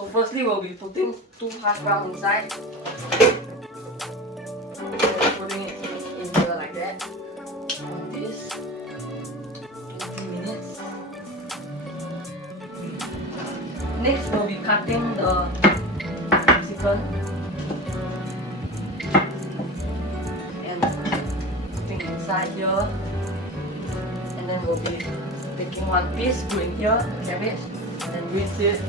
So firstly, we'll be putting 2 hash browns inside. Putting it in here like that. On this. 15 minutes. Next, we'll be cutting the chicken and putting inside here. And then we'll be taking one piece, put in here, cabbage, and then rinse it.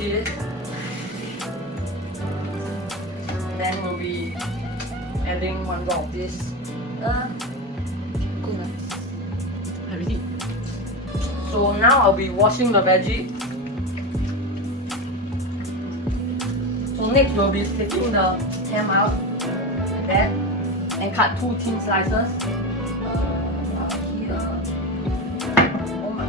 This. Then we'll be adding one drop of this. Everything. So now I'll be washing the veggie. So next we'll be taking the ham out like that and cut 2 thin slices. Here. Oh my.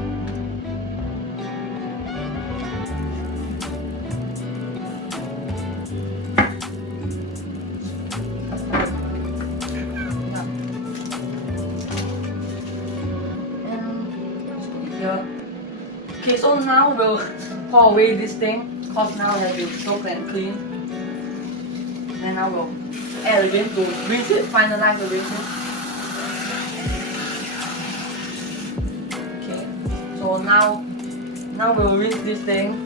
Here. Okay, so now we'll pour away this thing because now it has been soaked and clean. And now we'll add again to rinse it, finalize the rinsing. Okay, so now we'll rinse this thing,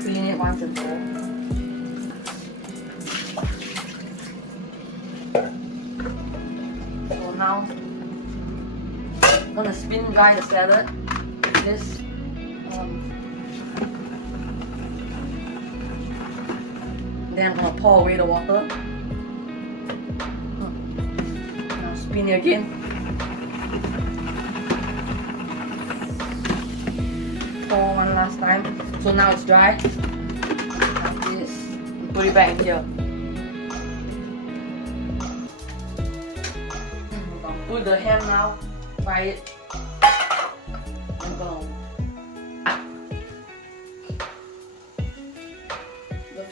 clean it once and for all. So now I'm gonna spin dry the salad with this. Then I'm gonna pour away the water. Now spin it again. Pour one last time. So now it's dry. Like this. Put it back in here. Put the ham now. Fry it. I'm gonna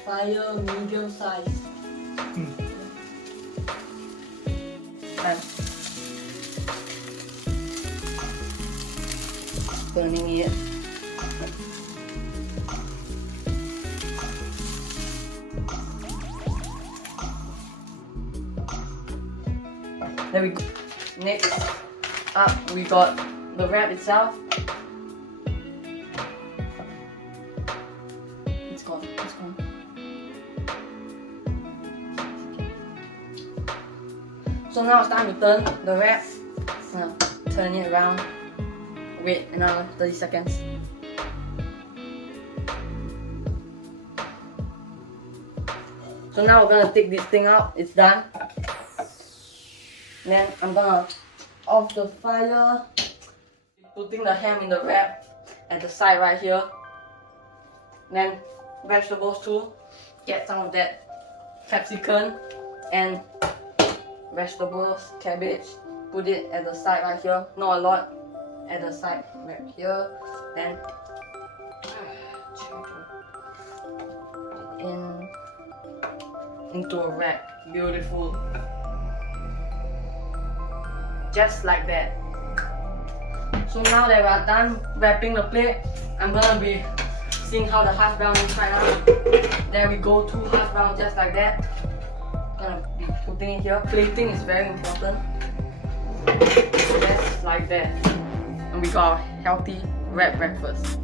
fire medium size. And burning it. There we go. Next up, we got the wrap itself. It's gone. So now it's time to turn the wrap. Now turn it around. Wait another 30 seconds. So now we're gonna take this thing out. It's done. Then I'm gonna off the fire. Putting the ham in the wrap at the side right here. Then vegetables too. Get some of that capsicum and vegetables, cabbage. Put it at the side right here. Not a lot. At the side right here. Then into a wrap. Beautiful. Just like that. So now that we are done wrapping the plate, I'm gonna be seeing how the hash brown is right now. There we go, 2 hash browns just like that. Gonna be putting it here. Plating is very important. Just like that. And we got a healthy wrap breakfast.